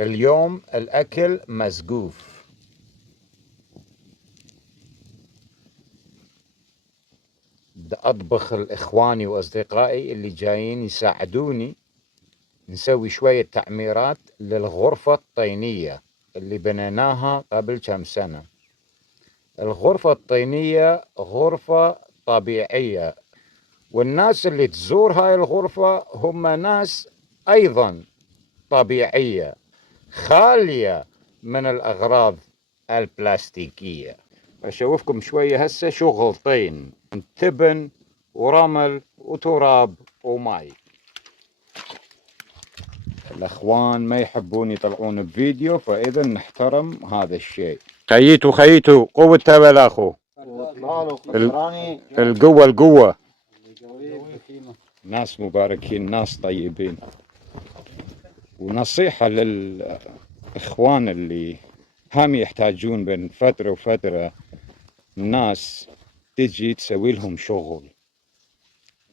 اليوم الأكل مسقوف. بدي أطبخ لإخواني وأصدقائي اللي جايين يساعدوني نسوي شوية تعميرات للغرفة الطينية اللي بنيناها قبل كم سنة. الغرفة الطينية غرفة طبيعية، والناس اللي تزور هاي الغرفة هم ناس أيضا طبيعية خالية من الأغراض البلاستيكية. أشوفكم شوية هسه شغل طين، تبن ورمل وتراب وماي. الأخوان ما يحبون يطلعون بفيديو، فإذا نحترم هذا الشيء. خيتو قوة تبل أخو، القوة ناس مباركين، ناس طيبين. ونصيحة للإخوان اللي هم يحتاجون بين فترة وفترة ناس تجي تسوي لهم شغل،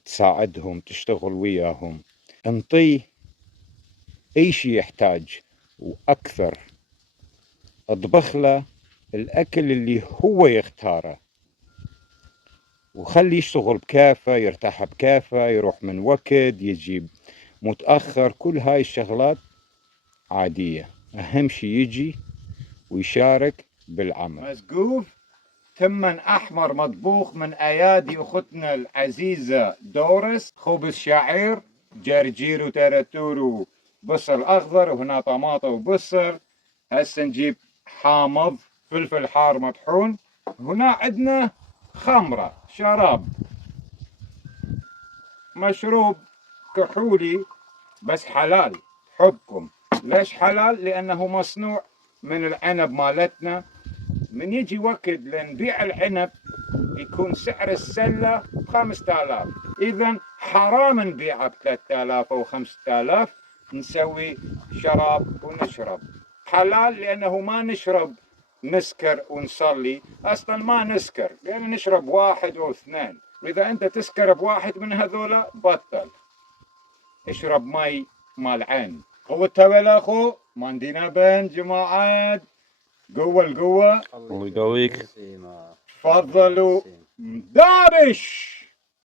تساعدهم، تشتغل وياهم، انطيه أي شيء يحتاج وأكثر. اطبخ له الأكل اللي هو يختاره، وخلي يشتغل بكافة، يرتاح بكافة، يروح من وقت، يجي متأخر، كل هاي الشغلات عادية. أهم شيء يجي ويشارك بالعمل. مسقوف تمن أحمر مطبوخ من أيادي أختنا العزيزة دورس، خبز شعير، جرجير وترتور وبصل أخضر، وهنا طماطة وبصل. هسه نجيب حامض، فلفل حار مطحون. هنا عندنا خمرة، شراب، مشروب كحولي بس حلال حبكم. ليش حلال؟ لأنه مصنوع من العنب مالتنا. من يجي وقت لنبيع العنب يكون سعر السلة 5000، إذا حرام نبيعه ب 3000 أو 5000. نسوي شراب ونشرب حلال، لأنه ما نشرب نسكر ونصلي. أصلا ما نسكر، يعني نشرب واحد أو اثنين، وإذا أنت تسكر بواحد من هذولا بطل، اشرب مي مال عين. قوة تبل أخو، ما ندينا بين جماعات. قوة القوة، الله يقويك. تفضلوا دابش.